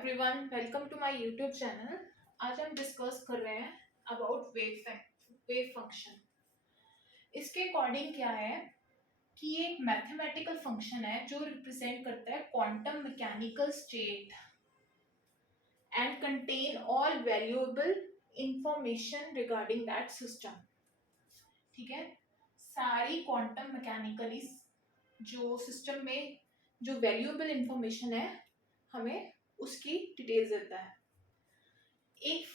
Everyone, welcome to my YouTube channel. आज हम discuss कर रहे हैं अबाउट वेव फंक्शन। इसके अकॉर्डिंग क्या है कि ये एक मैथमेटिकल फंक्शन है जो रिप्रेजेंट करता है quantum mechanical state and contain all valuable information regarding that system. ठीक है, सारी क्वांटम मैकेनिकली जो सिस्टम में जो वैल्यूएबल इंफॉर्मेशन है हमें उसकी डिटेल्स देता है। एक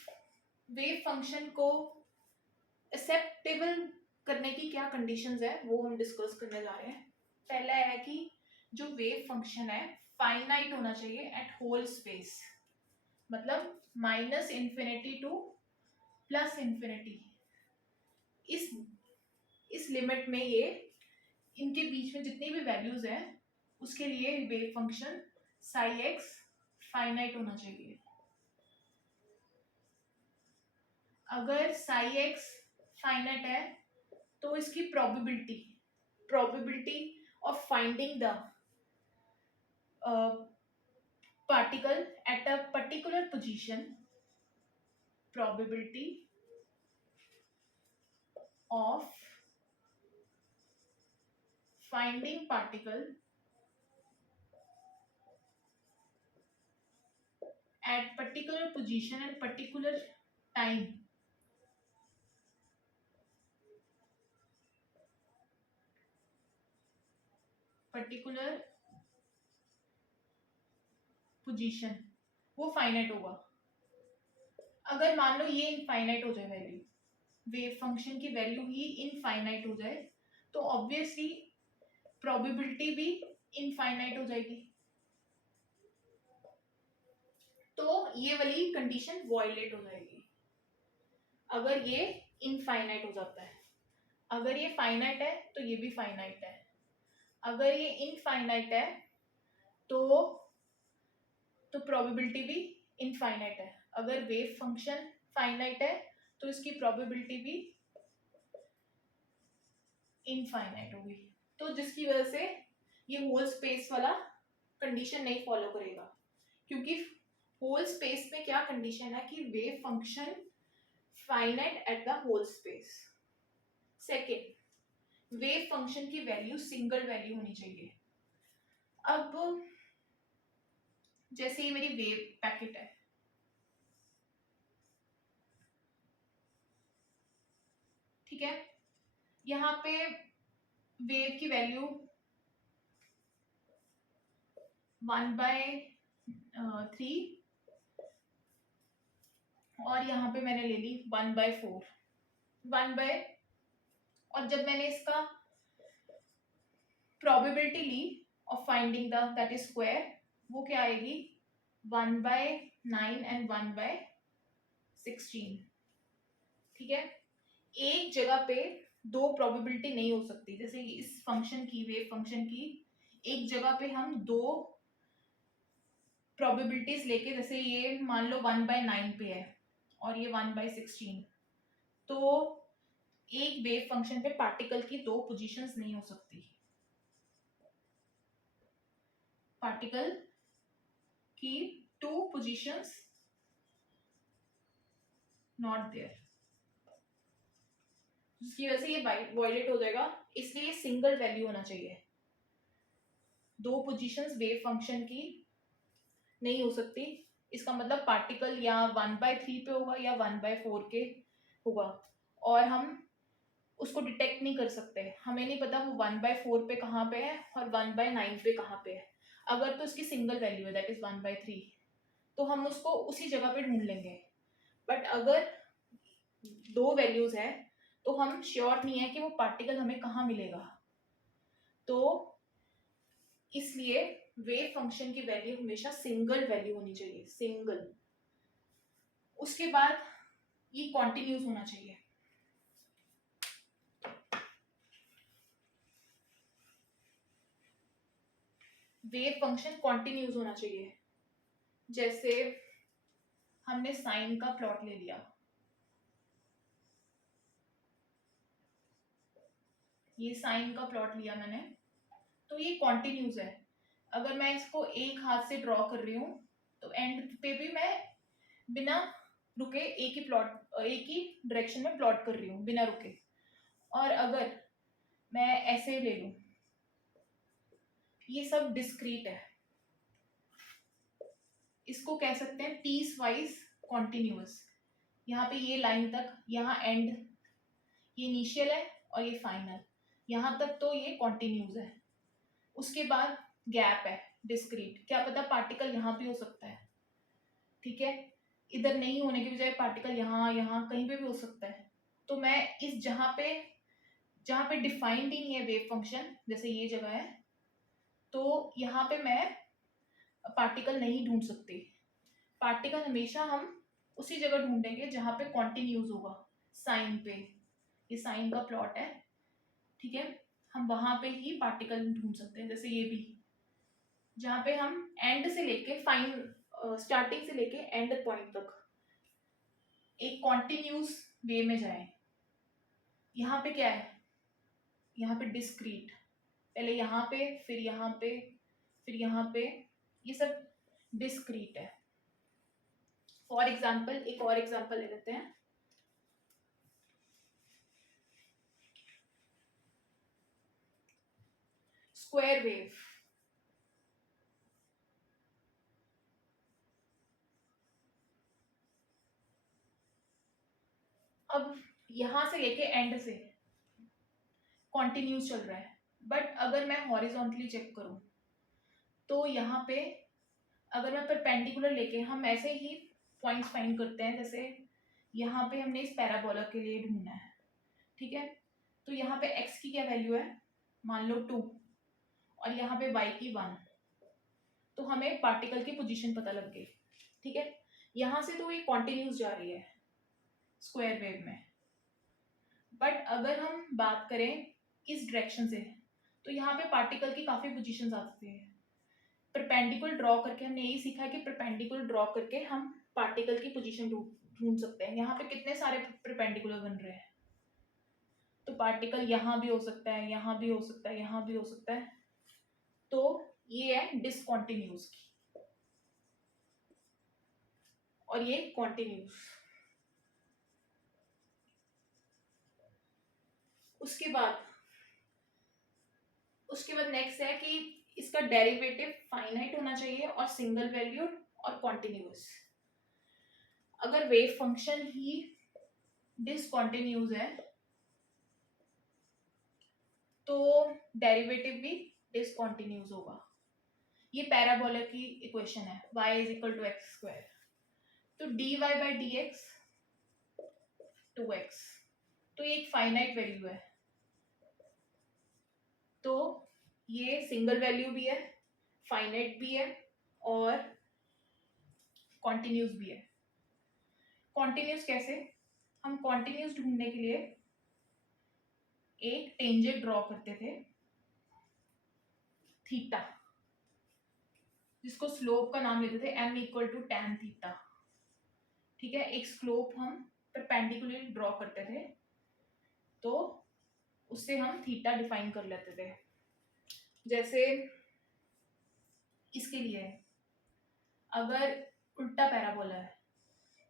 वेव फंक्शन को एक्सेप्टेबल करने की क्या कंडीशंस है वो हम डिस्कस करने जा रहे हैं। पहला है कि जो वेव फंक्शन है फाइनाइट होना चाहिए एट होल स्पेस, मतलब minus infinity two plus infinity. इस लिमिट में ये इनके बीच में जितनी भी वैल्यूज हैं उसके लिए wave function psi x finite होना चाहिए। अगर साई एक्स फाइनाइट है तो इसकी probability of finding the particle at a particular position, probability of finding particle at particular position and particular time particular position वो फाइनाइट होगा। अगर मान लो ये इनफाइनाइट हो जाए, वैल्यू वेव फंक्शन की वैल्यू ही इनफाइनाइट हो जाए तो ऑब्वियसली प्रोबेबिलिटी भी इनफाइनाइट हो जाएगी। तो ये वाली कंडीशन वॉयलेट हो जाएगी अगर ये इनफाइनाइट हो जाता है। अगर ये फाइनाइट है तो ये भी फाइनाइट है। अगर ये इनफाइनाइट है तो प्रोबेबिलिटी भी इनफाइनाइट है। अगर वेव फंक्शन फाइनाइट है तो इसकी प्रोबेबिलिटी भी इनफाइनाइट होगी। तो जिसकी वजह से ये होल स्पेस वाला कंडीशन नहीं फॉलो करेगा, क्योंकि होल स्पेस में क्या कंडीशन है कि wave function finite at the whole space. Second, wave function की वैल्यू सिंगल वैल्यू होनी चाहिए। अब जैसे ये मेरी वेव पैकेट है, ठीक है, यहाँ पे वेव की वैल्यू 1/3 और यहाँ पे मैंने ले ली 1/4 और जब मैंने इसका प्रोबेबिलिटी ली of finding the that is square, वो क्या आएगी 1/9 एंड 1/16। ठीक है, एक जगह पे दो प्रोबेबिलिटी नहीं हो सकती। जैसे इस फंक्शन की, वेव फंक्शन की, एक जगह पे हम दो प्रोबेबिलिटीज लेके, जैसे ये मान लो 1/9 पे है और ये 1/16, तो एक वेव फंक्शन पे पार्टिकल की दो पोजीशंस नहीं हो सकती। पार्टिकल की टू पोजीशंस नॉट देयर, जिसकी वजह से ये वायलेट हो जाएगा। इसलिए सिंगल वैल्यू होना चाहिए। दो पोजीशंस वेव फंक्शन की नहीं हो सकती। इसका मतलब पार्टिकल या 1/3 पे होगा या 1/4 के होगा, और हम उसको डिटेक्ट नहीं कर सकते। हमें नहीं पता वो 1/4 पे कहाँ पे है और 1/9 पे कहाँ पे है। अगर तो उसकी सिंगल वैल्यू है दैट इज 1/3, तो हम उसको उसी जगह पे ढूंढ लेंगे। बट अगर दो वैल्यूज है तो हम श्योर नहीं है कि वो पार्टिकल हमें कहाँ मिलेगा। तो इसलिए वेव फंक्शन की वैल्यू हमेशा सिंगल वैल्यू होनी चाहिए, सिंगल। उसके बाद ये कॉन्टिन्यूस होना चाहिए। वेव फंक्शन कॉन्टिन्यूस होना चाहिए। जैसे हमने साइन का प्लॉट ले लिया, ये साइन का प्लॉट लिया मैंने, तो ये कॉन्टिन्यूस है। अगर मैं इसको एक हाथ से ड्रॉ कर रही हूँ तो एंड पे भी मैं बिना रुके एक ही डायरेक्शन में प्लॉट कर रही हूँ बिना रुके। और अगर मैं ऐसे ले लूं, ये सब डिस्क्रीट है, इसको कह सकते हैं पीस वाइज कॉन्टिन्यूअस। यहाँ पे ये लाइन तक, यहाँ एंड, ये इनिशियल है और ये फाइनल, यहाँ तक तो ये कॉन्टिन्यूस है। उसके बाद गैप है डिस्क्रीट, क्या पता पार्टिकल यहाँ भी हो सकता है, ठीक है, इधर नहीं होने की बजाय पार्टिकल यहाँ यहाँ कहीं पे भी हो सकता है। तो मैं इस जहाँ पे डिफाइंड ही नहीं है वेव फंक्शन, जैसे ये जगह है, तो यहाँ पे मैं पार्टिकल नहीं ढूंढ सकती। पार्टिकल हमेशा हम उसी जगह ढूंढेंगे जहाँ पे कॉन्टिन्यूस होगा, साइन पे, ये साइन का प्लॉट है, ठीक है, हम वहां पे ही पार्टिकल ढूंढ सकते हैं। जैसे ये भी, जहाँ पे हम एंड से लेके स्टार्टिंग से लेके एंड पॉइंट तक एक कॉन्टिन्यूस वे में जाए। यहाँ पे क्या है, यहाँ पे डिस्क्रीट, पहले यहाँ पे, फिर यहाँ पे, फिर यहाँ पे, ये सब डिस्क्रीट है। फॉर एग्जाम्पल, एक और एग्जाम्पल ले लेते हैं। स्क्वायर वेव, अब यहां से लेके एंड से कॉन्टिन्यूस चल रहा है, बट अगर मैं हॉरिजॉन्टली चेक करूं तो यहाँ पे अगर मैं परपेंडिकुलर लेके, हम ऐसे ही पॉइंट्स फाइंड करते हैं, जैसे यहाँ पे हमने इस पैराबोला के लिए ढूंढना है, ठीक है, तो यहाँ पे x की क्या वैल्यू है, मान लो 2, और यहाँ पे y की 1, तो हमें पार्टिकल की पोजीशन पता लग गई, ठीक है। यहाँ से तो ये कॉन्टिन्यूस जा रही है स्क्वायर वेव में, बट अगर हम बात करें इस डायरेक्शन से, तो यहाँ पे पार्टिकल की काफी पोजीशंस आ सकती है। परपेंडिकुलर ड्रॉ करके हमने यही सीखा है कि परपेंडिकुलर ड्रॉ करके हम पार्टिकल की पोजीशन ढूंढ सकते हैं। यहाँ पे कितने सारे परपेंडिकुलर बन रहे हैं, तो पार्टिकल यहाँ भी हो सकता है, यहाँ भी हो सकता है, यहाँ भी हो सकता है, तो ये है डिसकॉन्टिन्यूस की, और ये कॉन्टिन्यूस। उसके बाद नेक्स्ट है कि इसका डेरिवेटिव फाइनाइट होना चाहिए और सिंगल वैल्यूड और कॉन्टिन्यूस। अगर वेव फंक्शन ही डिसकॉन्टिन्यूस है तो डेरिवेटिव भी डिसकॉन्टिन्यूस होगा। ये पैराबोला की इक्वेशन है, y is equal to X square, तो dy by D X 2x, तो ये एक फाइनाइट वैल्यू है, तो ये सिंगल वैल्यू भी है, फाइनाइट भी है और कॉन्टिन्यूस भी है। कॉन्टिन्यूस कैसे, हम कॉन्टिन्यूस ढूंढने के लिए एक टेंजेंट ड्रॉ करते थे थीटा, जिसको स्लोप का नाम लेते थे m equal to tan theta, ठीक है। एक स्लोप हम परपेंडिकुलर ड्रॉ करते थे, तो उससे हम थीटा डिफाइन कर लेते थे। जैसे इसके लिए अगर उल्टा पैराबोला है,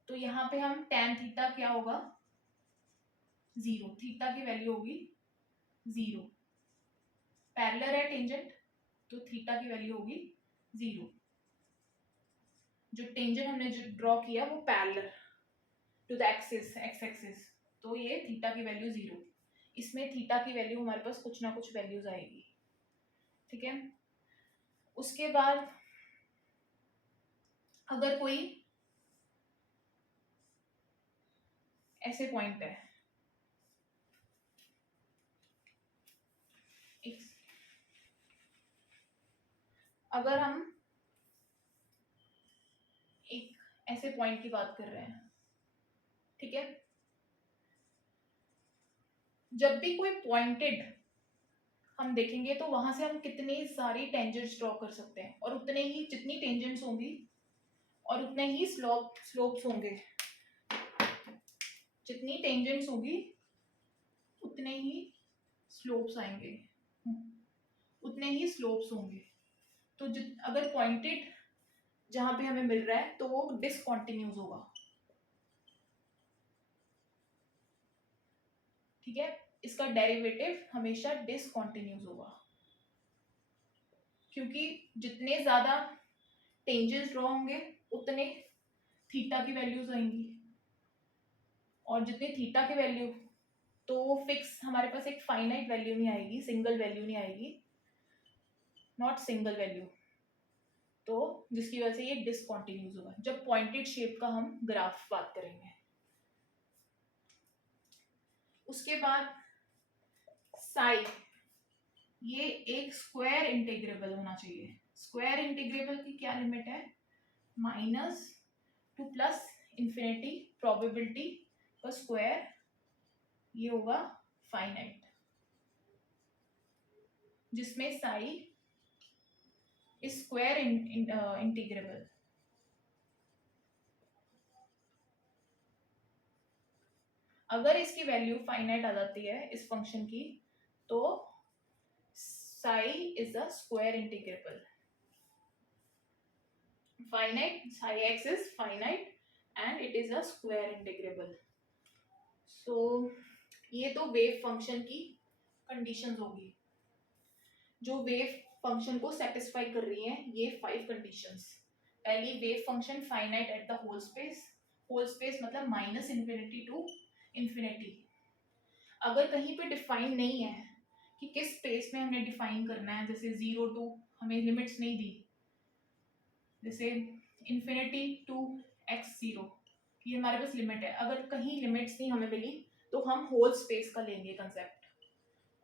तो यहाँ पे हम tan थीटा क्या होगा, 0, थीटा की वैल्यू होगी 0, पैरेलल है टेंजेंट, तो थीटा की वैल्यू होगी 0। जो टेंजेंट हमने जो ड्रॉ किया वो parallel to the axis, x axis, तो ये थीटा की वैल्यू 0, इसमें थीटा की वैल्यू हमारे पास कुछ ना कुछ वैल्यूज आएगी, ठीक है। उसके बाद अगर कोई ऐसे पॉइंट है, अगर हम एक ऐसे पॉइंट की बात कर रहे हैं, ठीक है, जब भी कोई पॉइंटेड हम देखेंगे तो वहां से हम कितनी सारी टेंजेंट्स ड्रॉ कर सकते हैं, और उतने ही, जितनी टेंजेंट्स होंगी और उतने ही स्लोप्स होंगे, जितनी टेंजेंट्स होगी उतने ही स्लोप्स आएंगे, उतने ही स्लोप्स होंगे। तो अगर पॉइंटेड जहां पे हमें मिल रहा है तो वो डिसकंटिन्यूस होगा, ठीक है। इसका डेरिवेटिव हमेशा डिसकंटिन्यूस होगा, क्योंकि जितने ज्यादा टेंजेंस ड्रॉ होंगे उतने थीटा की वैल्यूज आएंगी, और जितने थीटा की वैल्यू, तो वो फिक्स हमारे पास एक फाइनाइट वैल्यू नहीं आएगी, सिंगल वैल्यू नहीं आएगी, नॉट सिंगल वैल्यू, तो जिसकी वजह से ये डिसकंटिन्यूस होगा जब पॉइंटेड शेप का हम ग्राफ बात करेंगे। उसके बाद साई, ये एक स्क्वायर इंटीग्रेबल होना चाहिए। स्क्वायर इंटीग्रेबल की क्या लिमिट है, -2 प्लस इंफिनिटी प्रोबेबिलिटी का स्क्वायर, ये होगा फाइनाइट, जिसमें साई इज स्क्वायर इंटीग्रेबल। अगर इसकी वैल्यू फाइनाइट आ जाती है इस फंक्शन की, तो Sai is a square integrable. finite, psi x is finite and it is a square integrable. So ये तो वेव फंक्शन की कंडीशंस होगी जो वेव फंक्शन को सेटिस्फाई कर रही हैं, ये 5 कंडीशंस। पहली, wave function finite at the whole space मतलब -इंफिनिटी टू इंफिनिटी। अगर कहीं पे डिफाइन नहीं है कि किस स्पेस में हमने डिफाइन करना है, जैसे 0 टू हमें लिमिट्स नहीं दी, जैसे इंफिनिटी टू x0, ये हमारे पास लिमिट है। अगर कहीं लिमिट्स नहीं हमें मिली तो हम होल स्पेस का लेंगे कंसेप्ट,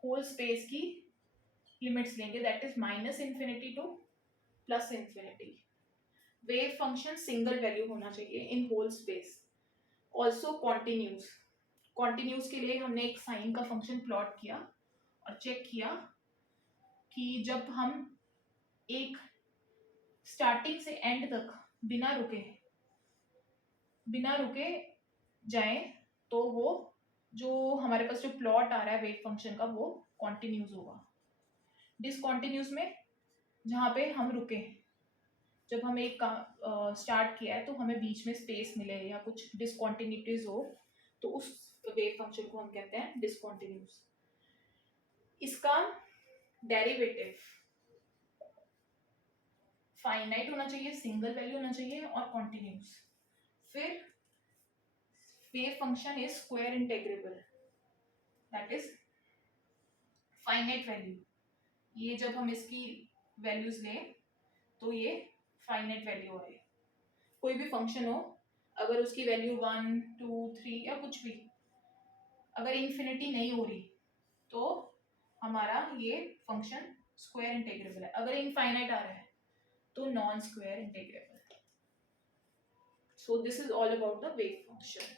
होल स्पेस की लिमिट्स लेंगे, that is -infinity to +infinity. Wave function single value होना चाहिए in whole space. Also continuous के लिए हमने एक साइन का फंक्शन प्लॉट किया और चेक किया कि जब हम एक स्टार्टिंग से एंड तक बिना रुके जाए, तो वो जो हमारे पास जो प्लॉट आ रहा है वेव फंक्शन का, वो कॉन्टिन्यूस होगा। डिसकॉन्टिन्यूस में जहाँ पे हम रुके, जब हम एक स्टार्ट किया है तो हमें बीच में स्पेस मिले या कुछ डिसकॉन्टिन्यूटीज हो, तो उस वेव फंक्शन को हम कहते हैं डिसकॉन्टिन्यूस। इसका डेरिवेटिव फाइनाइट होना चाहिए, सिंगल वैल्यू होना चाहिए और कॉन्टिन्यूस। फिर wave function is square integrable, that is finite value. ये जब हम इसकी वैल्यूज लें तो ये फाइनाइट वैल्यू आए। कोई भी फंक्शन हो, अगर उसकी वैल्यू 1, 2, 3 या कुछ भी, अगर इन्फिनिटी नहीं हो रही तो हमारा ये फंक्शन स्क्वायर इंटीग्रेबल है। अगर इनफाइनाइट आ रहा है तो non square integrable. So this is all about the wave function.